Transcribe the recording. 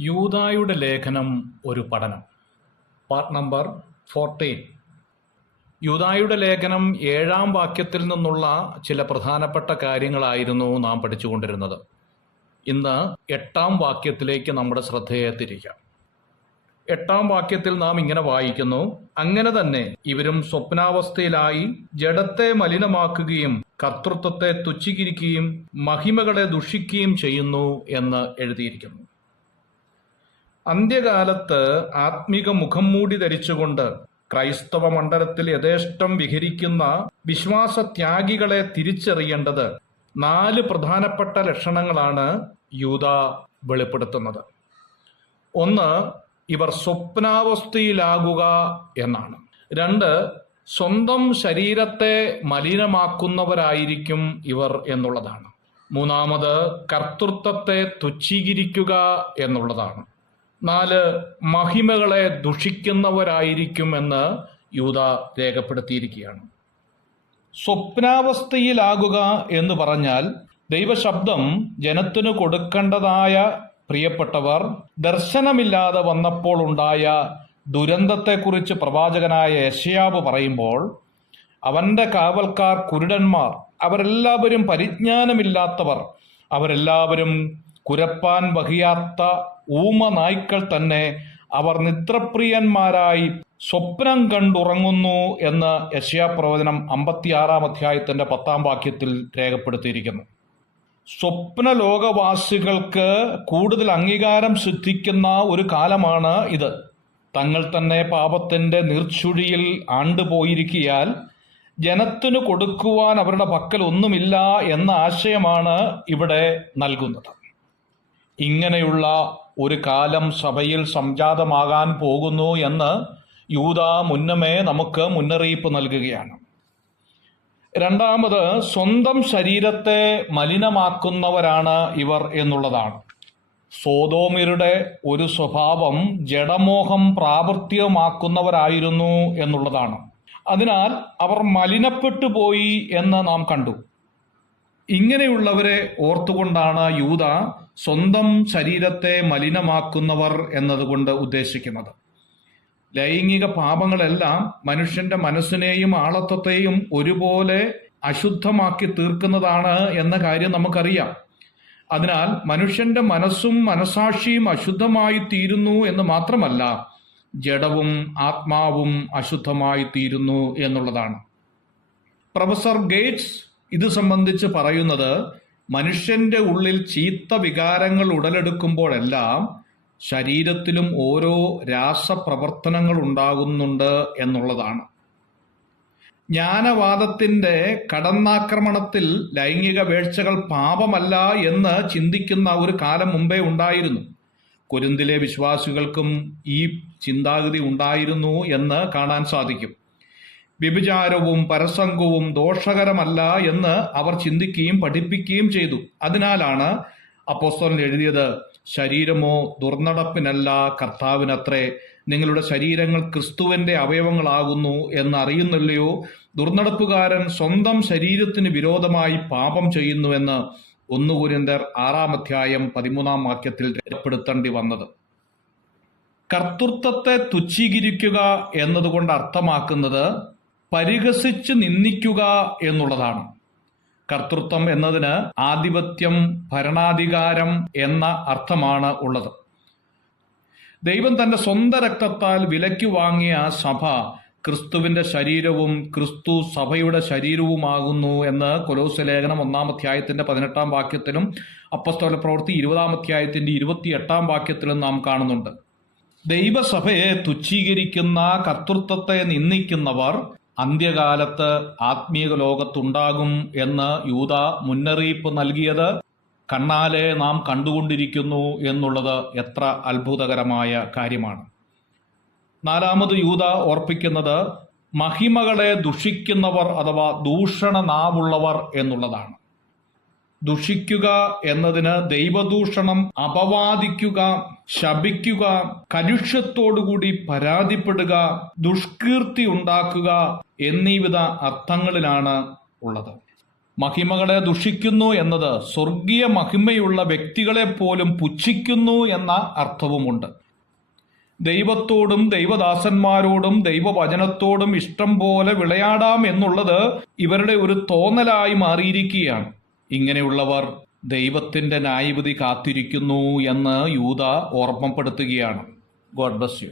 യൂദായുടെ ലേഖനം ഒരു പഠനം. Part number 14. യൂദായുടെ ലേഖനം 7-ാം വാക്യത്തിൽ നിന്നുള്ള ചില പ്രധാനപ്പെട്ട കാര്യങ്ങളായിരുന്നു നാം പഠിച്ചുകൊണ്ടിരുന്നത്. ഇന്ന് 8-ാം വാക്യത്തിലേക്ക് നമ്മുടെ ശ്രദ്ധയെ തിരിക്കാം. 8-ാം വാക്യത്തിൽ നാം ഇങ്ങനെ വായിക്കുന്നു: അങ്ങനെ തന്നെ ഇവരും സ്വപ്നാവസ്ഥയിലായി ജഡത്തെ മലിനമാക്കുകയും കർത്തൃത്വത്തെ തുച്ഛീകരിക്കുകയും മഹിമകളെ ദുഷിക്കുകയും ചെയ്യുന്നു എന്ന് എഴുതിയിരിക്കുന്നു. അന്ത്യകാലത്ത് ആത്മീക മുഖം മൂടി ധരിച്ചുകൊണ്ട് ക്രൈസ്തവ മണ്ഡലത്തിൽ യഥേഷ്ടം വിഹരിക്കുന്ന വിശ്വാസത്യാഗികളെ തിരിച്ചറിയേണ്ടത് 4 പ്രധാനപ്പെട്ട ലക്ഷണങ്ങളാണ് യൂദാ വെളിപ്പെടുത്തുന്നത്. 1, ഇവർ സ്വപ്നാവസ്ഥയിലാകുക എന്നാണ്. 2, സ്വന്തം ശരീരത്തെ മലിനമാക്കുന്നവരായിരിക്കും ഇവർ എന്നുള്ളതാണ്. 3, കർത്തൃത്വത്തെ തുച്ഛീകരിക്കുക എന്നുള്ളതാണ്. 4, മഹിമകളെ ദുഷിക്കുന്നവരായിരിക്കുമെന്ന് യൂദാ രേഖപ്പെടുത്തിയിരിക്കുകയാണ്. സ്വപ്നാവസ്ഥയിലാകുക എന്ന് പറഞ്ഞാൽ ദൈവശബ്ദം ജനത്തിനു കൊടുക്കേണ്ടതായ പ്രിയപ്പെട്ടവർ ദർശനമില്ലാതെ വന്നപ്പോൾ ഉണ്ടായ ദുരന്തത്തെക്കുറിച്ച് പ്രവാചകനായ യെശയ്യാവ് പറയുമ്പോൾ, അവന്റെ കാവൽക്കാർ കുരുടന്മാർ, അവരെല്ലാവരും പരിജ്ഞാനമില്ലാത്തവർ, അവരെല്ലാവരും കുരപ്പാൻ വഹിയാത്ത ഊമ നായ്ക്കൾ തന്നെ, അവർ നിദ്രപ്രിയന്മാരായി സ്വപ്നം കണ്ടുറങ്ങുന്നു എന്ന് യെശയ്യാപ്രവചനം 56-ാം അധ്യായത്തിന്റെ 10-ാം വാക്യത്തിൽ രേഖപ്പെടുത്തിയിരിക്കുന്നു. സ്വപ്നലോകവാസികൾക്ക് കൂടുതൽ അംഗീകാരം സിദ്ധിക്കുന്ന ഒരു കാലമാണ് ഇത്. തങ്ങൾ തന്നെ പാപത്തിന്റെ നീർച്ചുഴിയിൽ ആണ്ടുപോയിരിക്കിയാൽ ജനത്തിനു കൊടുക്കുവാൻ അവരുടെ പക്കൽ ഒന്നുമില്ല എന്ന ആശയമാണ് ഇവിടെ നൽകുന്നത്. ഇങ്ങനെയുള്ള ഒരു കാലം സഭയിൽ സംജാതമാകാൻ പോകുന്നു എന്ന് യൂദാ മുന്നമേ നമുക്ക് മുന്നറിയിപ്പ് നൽകുകയാണ്. 2, സ്വന്തം ശരീരത്തെ മലിനമാക്കുന്നവരാണ് ഇവർ എന്നുള്ളതാണ്. സോദോമ്യരുടെ ഒരു സ്വഭാവം ജഡമോഹം പ്രാവർത്തികമാക്കുന്നവരായിരുന്നു എന്നുള്ളതാണ്. അതിനാൽ അവർ മലിനപ്പെട്ടു പോയി എന്ന് നാം കണ്ടു. ഇങ്ങനെയുള്ളവരെ ഓർത്തുകൊണ്ടാണ് യൂദാ സ്വന്തം ശരീരത്തെ മലിനമാക്കുന്നവർ എന്നതുകൊണ്ട് ഉദ്ദേശിക്കുന്നത്. ലൈംഗിക പാപങ്ങളെല്ലാം മനുഷ്യന്റെ മനസ്സിനെയും ആളത്വത്തെയും ഒരുപോലെ അശുദ്ധമാക്കി തീർക്കുന്നതാണ് എന്ന കാര്യം നമുക്കറിയാം. അതിനാൽ മനുഷ്യന്റെ മനസ്സും മനസാക്ഷിയും അശുദ്ധമായി തീരുന്നു എന്ന് മാത്രമല്ല, ജഡവും ആത്മാവും അശുദ്ധമായി തീരുന്നു എന്നുള്ളതാണ്. പ്രൊഫസർ ഗേറ്റ്സ് ഇത് സംബന്ധിച്ച് പറയുന്നത്, മനുഷ്യന്റെ ഉള്ളിൽ ചീത്ത വികാരങ്ങൾ ഉടലെടുക്കുമ്പോഴെല്ലാം ശരീരത്തിലും ഓരോ രാസപ്രവർത്തനങ്ങൾ ഉണ്ടാകുന്നുണ്ട് എന്നുള്ളതാണ്. ജ്ഞാനവാദത്തിന്റെ കടന്നാക്രമണത്തിൽ ലൈംഗിക വേഴ്ചകൾ പാപമല്ല എന്ന് ചിന്തിക്കുന്ന ഒരു കാലം മുമ്പേ ഉണ്ടായിരുന്നു. കൊരിന്തിലെ വിശ്വാസികൾക്കും ഈ ചിന്താഗതി ഉണ്ടായിരുന്നു എന്ന് കാണാൻ സാധിക്കും. വ്യഭിചാരവും പരസംഗവും ദോഷകരമല്ല എന്ന് അവർ ചിന്തിക്കുകയും പഠിപ്പിക്കുകയും ചെയ്തു. അതിനാലാണ് അപ്പോസ്തലൻ എഴുതിയത്, ശരീരമോ ദുർനടപ്പിനല്ല കർത്താവിനത്രേ, നിങ്ങളുടെ ശരീരങ്ങൾ ക്രിസ്തുവിന്റെ അവയവങ്ങളാകുന്നു എന്ന് അറിയുന്നില്ലയോ? ദുർനടപ്പുകാരൻ സ്വന്തം ശരീരത്തിന് വിരോധമായി പാപം ചെയ്യുന്നുവെന്ന് 1 കൊരിന്ത്യർ 6-ാം അധ്യായം 13-ാം വാക്യത്തിൽ രേഖപ്പെടുത്തേണ്ടി വന്നത്. കർത്തൃത്വത്തെ തുച്ഛീകരിക്കുക എന്നതുകൊണ്ട് അർത്ഥമാക്കുന്നത് പരിഹസിച്ച് നിന്ദിക്കുക എന്നുള്ളതാണ്. കർത്തൃത്വം എന്നതിന് ആധിപത്യം, ഭരണാധികാരം എന്ന അർത്ഥമാണ് ഉള്ളത്. ദൈവം തന്റെ സ്വന്തം രക്തത്താൽ വിലയ്ക്ക് വാങ്ങിയ സഭ ക്രിസ്തുവിന്റെ ശരീരവും ക്രിസ്തു സഭയുടെ ശരീരവുമാകുന്നു എന്ന് കൊലോസ്യ ലേഖനം 1-ാം അധ്യായത്തിന്റെ 18-ാം വാക്യത്തിലും അപ്പോസ്തല പ്രവൃത്തി 20-ാം അധ്യായത്തിന്റെ 28-ാം വാക്യത്തിലും നാം കാണുന്നുണ്ട്. ദൈവസഭയെ തുച്ഛീകരിക്കുന്ന, കർത്തൃത്വത്തെ നിന്ദിക്കുന്നവർ അന്ത്യകാലത്ത് ആത്മീയ ലോകത്തുണ്ടാകും എന്ന് യൂദാ മുന്നറിയിപ്പ് നൽകിയത് കണ്ണാലെ നാം കണ്ടുകൊണ്ടിരിക്കുന്നു എന്നുള്ളത് എത്ര അത്ഭുതകരമായ കാര്യമാണ്. 4, യൂദാ ഓർപ്പിക്കുന്നത് മഹിമകളെ ദുഷിക്കുന്നവർ അഥവാ ദൂഷണ നാവുള്ളവർ എന്നുള്ളതാണ്. ദുഷിക്കുക എന്നതിന് ദൈവദൂഷണം, അപവാദിക്കുക, ശപിക്കുക, കലുഷ്യത്തോടുകൂടി പരാതിപ്പെടുക, ദുഷ്കീർത്തി ഉണ്ടാക്കുക എന്നീ വിധ അർത്ഥങ്ങളിലാണ് ഉള്ളത്. മഹിമകളെ ദുഷിക്കുന്നു എന്നത് സ്വർഗീയ മഹിമയുള്ള വ്യക്തികളെ പോലും പുച്ഛിക്കുന്നു എന്ന അർത്ഥവുമുണ്ട്. ദൈവത്തോടും ദൈവദാസന്മാരോടും ദൈവവചനത്തോടും ഇഷ്ടം പോലെ വിളയാടാം എന്നുള്ളത് ഇവരുടെ ഒരു തോന്നലായി മാറിയിരിക്കുകയാണ്. ഇങ്ങനെയുള്ളവർ ദൈവത്തിന്റെ ന്യായവിധി കാത്തിരിക്കുന്നു എന്ന് യൂദാ ഓർമ്മപ്പെടുത്തുകയാണ്. God bless you.